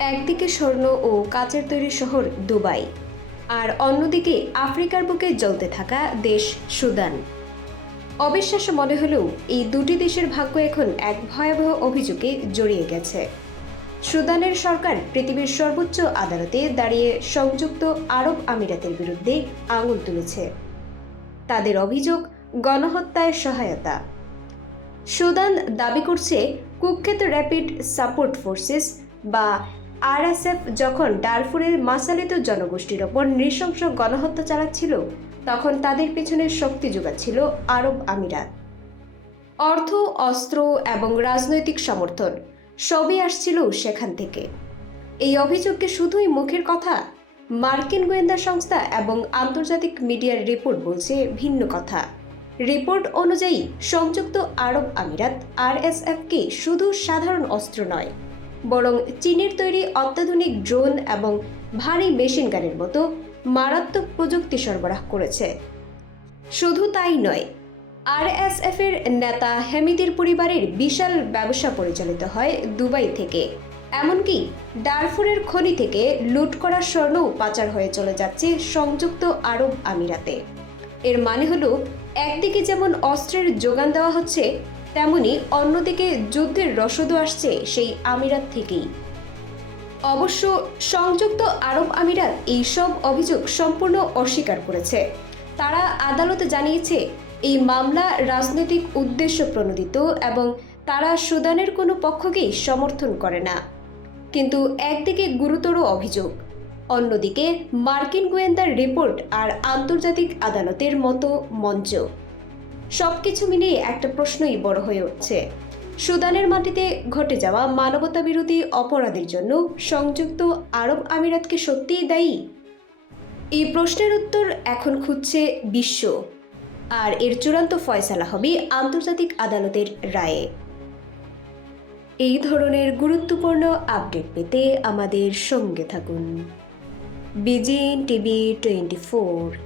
একদিকে স্বর্ণ ও কাচের তৈরি শহর দুবাই, আর অন্যদিকে আফ্রিকার বুকে জ্বলতে থাকা দেশ সুদান। অবিশ্বাস্য মনে হলেও এই দুটি দেশের ভাগ্য এখন এক ভয়াবহ অভিযোগে জড়িয়ে গেছে। সুদানের সরকার পৃথিবীর সর্বোচ্চ আদালতে দাঁড়িয়ে সংযুক্ত আরব আমিরাতের বিরুদ্ধে আঙুল তুলেছে। তাদের অভিযোগ, গণহত্যায় সহায়তা। সুদান দাবি করছে, কুখ্যাত র্যাপিড সাপোর্ট ফোর্সেস বা আরএসএফ যখন ডারফুরের মাসালিত জনগোষ্ঠীর ওপর নৃশংস গণহত্যা চালাচ্ছিল, তখন তাদের পেছনে শক্তি যোগাচ্ছিল আরব আমিরাত। অর্থ, অস্ত্র এবং রাজনৈতিক সমর্থন সবই আসছিল সেখান থেকে। এই অভিযোগকে শুধুই মুখের কথা? মার্কিন গোয়েন্দা সংস্থা এবং আন্তর্জাতিক মিডিয়ার রিপোর্ট বলছে ভিন্ন কথা। রিপোর্ট অনুযায়ী, সংযুক্ত আরব আমিরাত আরএসএফকে শুধু সাধারণ অস্ত্র নয় বরং চীনের তৈরি অত্যাধুনিক ড্রোন এবং ভারী মেশিন গানের মতো মারাত্মক প্রযুক্তি সরবরাহ করেছে। শুধু তাই নয়, আরএসএফ এর নেতা হেমিদির পরিবারের বিশাল ব্যবসা পরিচালিত হয় দুবাই থেকে। এমনকি ডারফুরের খনি থেকে লুট করা স্বর্ণও পাচার হয়ে চলে যাচ্ছে সংযুক্ত আরব আমিরাতে। এর মানে হলো, একদিকে যেমন অস্ত্রের যোগান দেওয়া হচ্ছে তেমনি অন্যদিকে যুদ্ধের রসদও আসছে সেই আমিরাত থেকেই। অবশ্য সংযুক্ত আরব আমিরাত এই সব অভিযোগ সম্পূর্ণ অস্বীকার করেছে। তারা আদালতে জানিয়েছে, এই মামলা রাজনৈতিক উদ্দেশ্য প্রণোদিত এবং তারা সুদানের কোনো পক্ষকেই সমর্থন করে না। কিন্তু একদিকে গুরুতর অভিযোগ, অন্যদিকে মার্কিন গোয়েন্দার রিপোর্ট আর আন্তর্জাতিক আদালতের মতো মঞ্চ। সবকিছু মিলিয়ে একটা প্রশ্নই বড় হয়ে উঠছে। সুদানের মাটিতে ঘটে যাওয়া মানবতা বিরোধী অপরাধের জন্য সংযুক্ত আরব আমিরাতকে সত্যিই দায়ী? এই প্রশ্নের উত্তর এখন খুঁজছে বিশ্ব। আর এর চূড়ান্ত ফয়সালা হবে আন্তর্জাতিক আদালতের রায়ে। এই ধরনের গুরুত্বপূর্ণ আপডেট পেতে আমাদের সঙ্গে থাকুন। BGN TV twenty four.